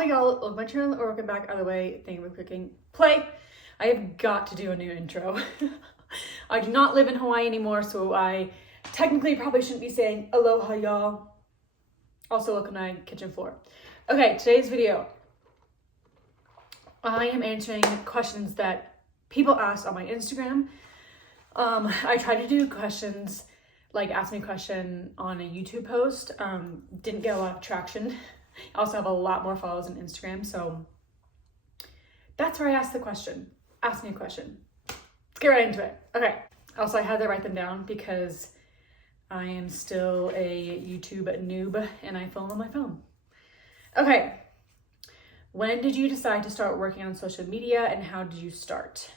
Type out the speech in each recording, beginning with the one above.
Hi y'all, welcome to my channel or welcome back. Either way, thank you for clicking play. I have got to do a new intro. I do not live in Hawaii anymore, so I technically probably shouldn't be saying aloha y'all. Also, look at my kitchen floor. Okay, today's video, I am answering questions that people ask on my Instagram. I tried to do questions, like ask me a question on a YouTube post. Didn't get a lot of traction. I also have a lot more followers on Instagram, so that's where I asked the question. Ask me a question. Let's get right into it. Okay. Also, I had to write them down because I am still a YouTube noob and I film on my phone. Okay. When did you decide to start working on social media and how did you start?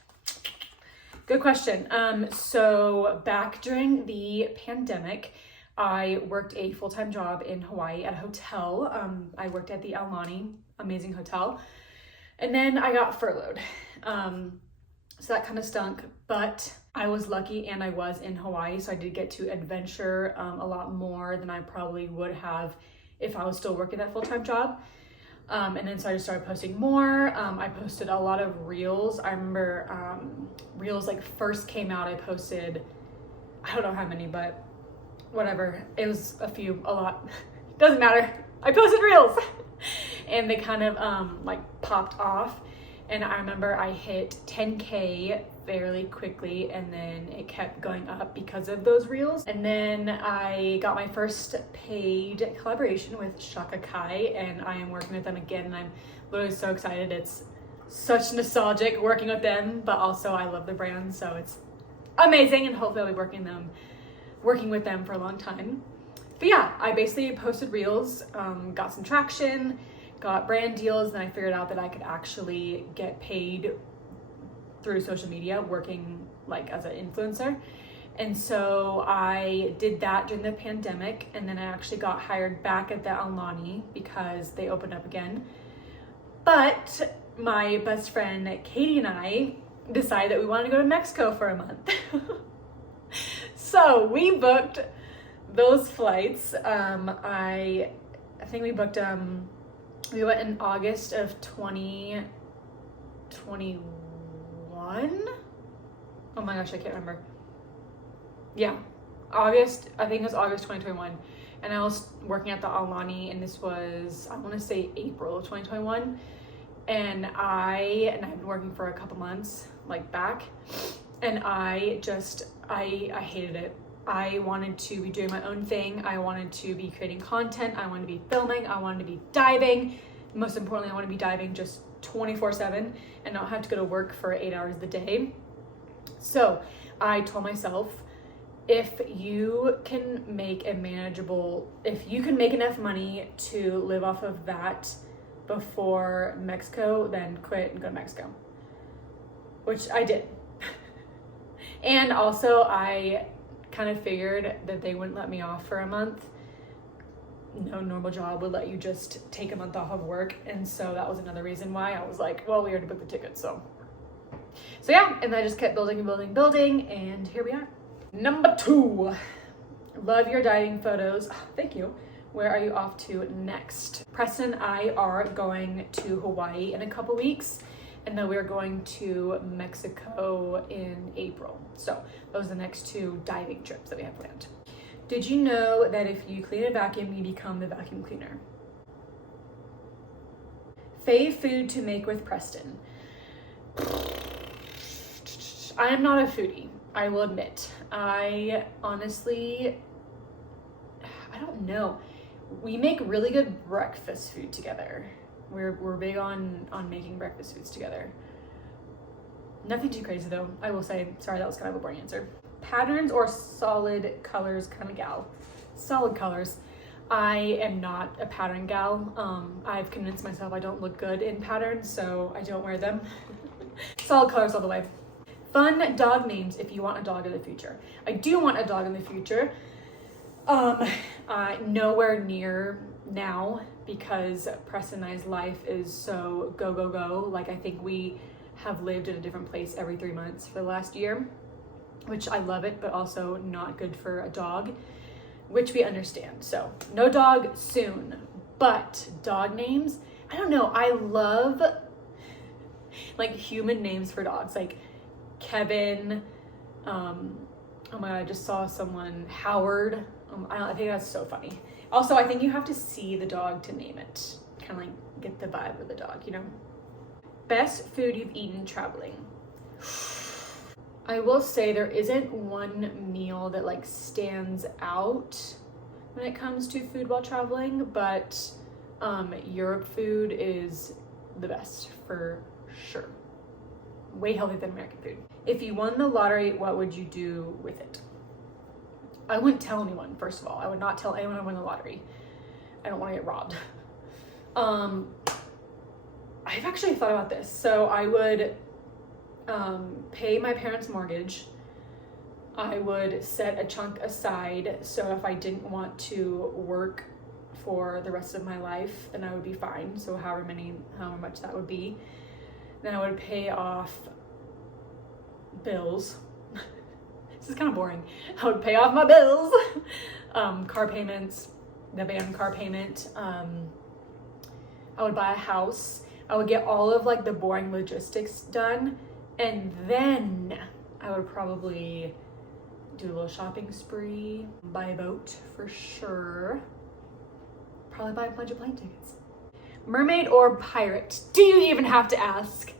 Good question. So back during the pandemic, I worked a full-time job in Hawaii at a hotel. I worked at the Aulani, amazing hotel. And then I got furloughed. So that kind of stunk, but I was lucky and I was in Hawaii. So I did get to adventure a lot more than I probably would have if I was still working that full-time job. And then so I just started posting more. I posted a lot of reels. I remember reels like first came out, I posted, I don't know how many, but whatever. It was a lot. Doesn't matter. I posted reels and they kind of like popped off. And I remember I hit 10K fairly quickly and then it kept going up because of those reels. And then I got my first paid collaboration with Shaka Kai and I am working with them again and I'm literally so excited. It's such nostalgic working with them, but also I love the brand, so it's amazing and hopefully I'll be working with them for a long time. But yeah, I basically posted reels, got some traction, got brand deals, and I figured out that I could actually get paid through social media working like as an influencer. And so I did that during the pandemic, and then I actually got hired back at the Aulani because they opened up again. But my best friend Katie and I decided that we wanted to go to Mexico for a month. So we booked those flights. I think we booked we went in August of 2021. Oh my gosh, I can't remember. Yeah, August, I think it was August 2021. And I was working at the Aulani and this was, I want to say April of 2021. And I've been working for a couple months, like back. And I hated it. I wanted to be doing my own thing. I wanted to be creating content. I wanted to be filming. I wanted to be diving. Most importantly, I want to be diving just 24/7 and not have to go to work for 8 hours a day. So I told myself, if you can make enough money to live off of that before Mexico, then quit and go to Mexico, which I did. And also I kind of figured that they wouldn't let me off for a month. No normal job would let you just take a month off of work. And so that was another reason why I was like, well, we already booked the tickets. So yeah, and I just kept building and building, and here we are. Number 2, love your diving photos. Oh, thank you. Where are you off to next? Preston and I are going to Hawaii in a couple weeks. And then we're going to Mexico in April. So those are the next 2 diving trips that we have planned. Did you know that if you clean a vacuum, you become the vacuum cleaner? Fave food to make with Preston. I am not a foodie, I will admit. I honestly, I don't know. We make really good breakfast food together. We're big on making breakfast foods together. Nothing too crazy though, I will say. Sorry, that was kind of a boring answer. Patterns or solid colors kind of gal? Solid colors. I am not a pattern gal. I've convinced myself I don't look good in patterns, so I don't wear them. Solid colors all the way. Fun dog names if you want a dog in the future. I do want a dog in the future. Nowhere near now, because Preston and I's life is so go, go, go. Like, I think we have lived in a different place every 3 months for the last year, which I love it, but also not good for a dog, which we understand. So no dog soon, but dog names, I don't know, I love like human names for dogs, like Kevin, oh my god, I just saw someone, Howard. I think that's so funny. Also, I think you have to see the dog to name it, kind of like get the vibe of the dog, you know? Best food you've eaten traveling. I will say there isn't one meal that like stands out when it comes to food while traveling, but Europe food is the best for sure. Way healthier than American food. If you won the lottery, what would you do with it? I wouldn't tell anyone, first of all. I would not tell anyone I won the lottery. I don't want to get robbed. I've actually thought about this. So I would pay my parents' mortgage. I would set a chunk aside, so if I didn't want to work for the rest of my life, then I would be fine. So however much that would be. Then I would pay off bills. This is kind of boring. I would pay off my bills, car payments, the van car payment. I would buy a house. I would get all of like the boring logistics done, and then I would probably do a little shopping spree, buy a boat for sure. Probably buy a bunch of plane tickets. Mermaid or pirate? Do you even have to ask?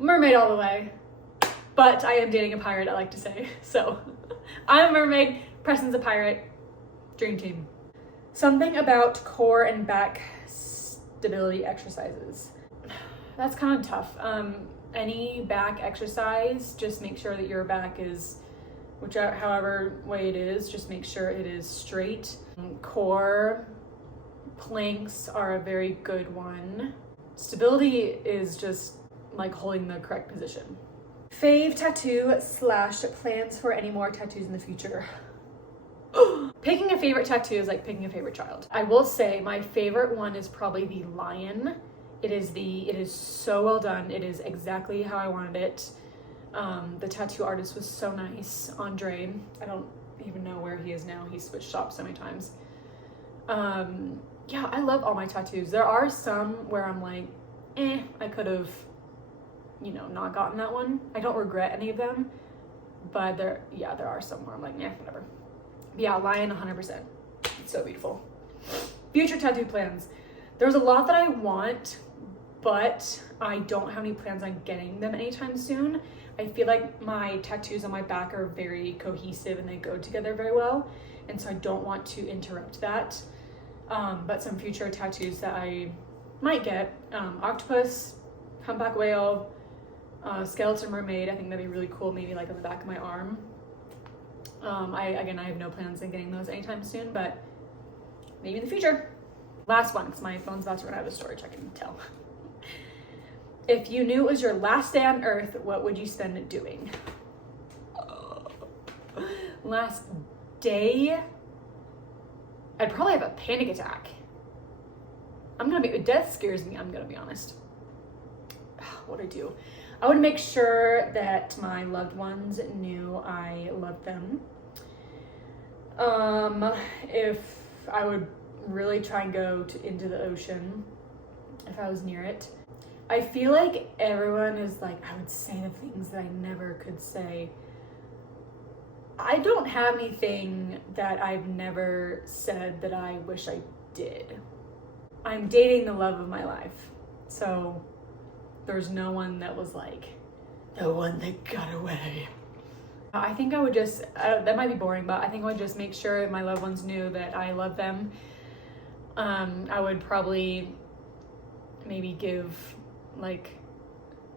Mermaid all the way. But I am dating a pirate, I like to say. So I'm a mermaid, Preston's a pirate. Dream team. Something about core and back stability exercises. That's kind of tough. Any back exercise, just make sure that your back is, however way it is, just make sure it is straight. Core planks are a very good one. Stability is just like holding the correct position. Fave tattoo / plans for any more tattoos in the future. Picking a favorite tattoo is like picking a favorite child. I will say my favorite one is probably the lion. It is so well done. It is exactly how I wanted it. The tattoo artist was so nice, Andre. I don't even know where he is now. He switched shops so many times. Yeah, I love all my tattoos. There are some where I'm like, I could have, not gotten that one. I don't regret any of them, but there are some where I'm like, whatever. But yeah, lion 100%. It's so beautiful. Future tattoo plans. There's a lot that I want, but I don't have any plans on getting them anytime soon. I feel like my tattoos on my back are very cohesive and they go together very well, and so I don't want to interrupt that. But some future tattoos that I might get, octopus, humpback whale, skeleton mermaid. I think that'd be really cool, maybe like on the back of my arm. I have no plans on getting those anytime soon, but maybe in the future. Last one, because my phone's about to run out of storage, I can tell. If you knew it was your last day on Earth, what would you spend it doing? Last day? I'd probably have a panic attack. Death scares me, I'm gonna be honest. What would I do? I would make sure that my loved ones knew I loved them. If I would really try and go into the ocean if I was near it. I feel like everyone is like, I would say the things that I never could say. I don't have anything that I've never said that I wish I did. I'm dating the love of my life, so there's no one that was like, the one that got away. I think I would just, that might be boring, but I think I would just make sure my loved ones knew that I love them. I would probably maybe give like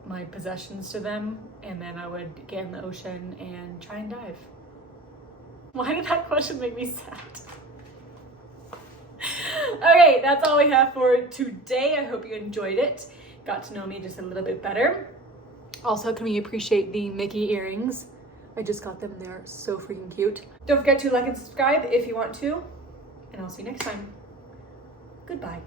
my possessions to them, and then I would get in the ocean and try and dive. Why did that question make me sad? Okay, that's all we have for today. I hope you enjoyed it. Got to know me just a little bit better. Also, can we appreciate the Mickey earrings? I just got them. They're so freaking cute. Don't forget to like and subscribe if you want to, and I'll see you next time. Goodbye.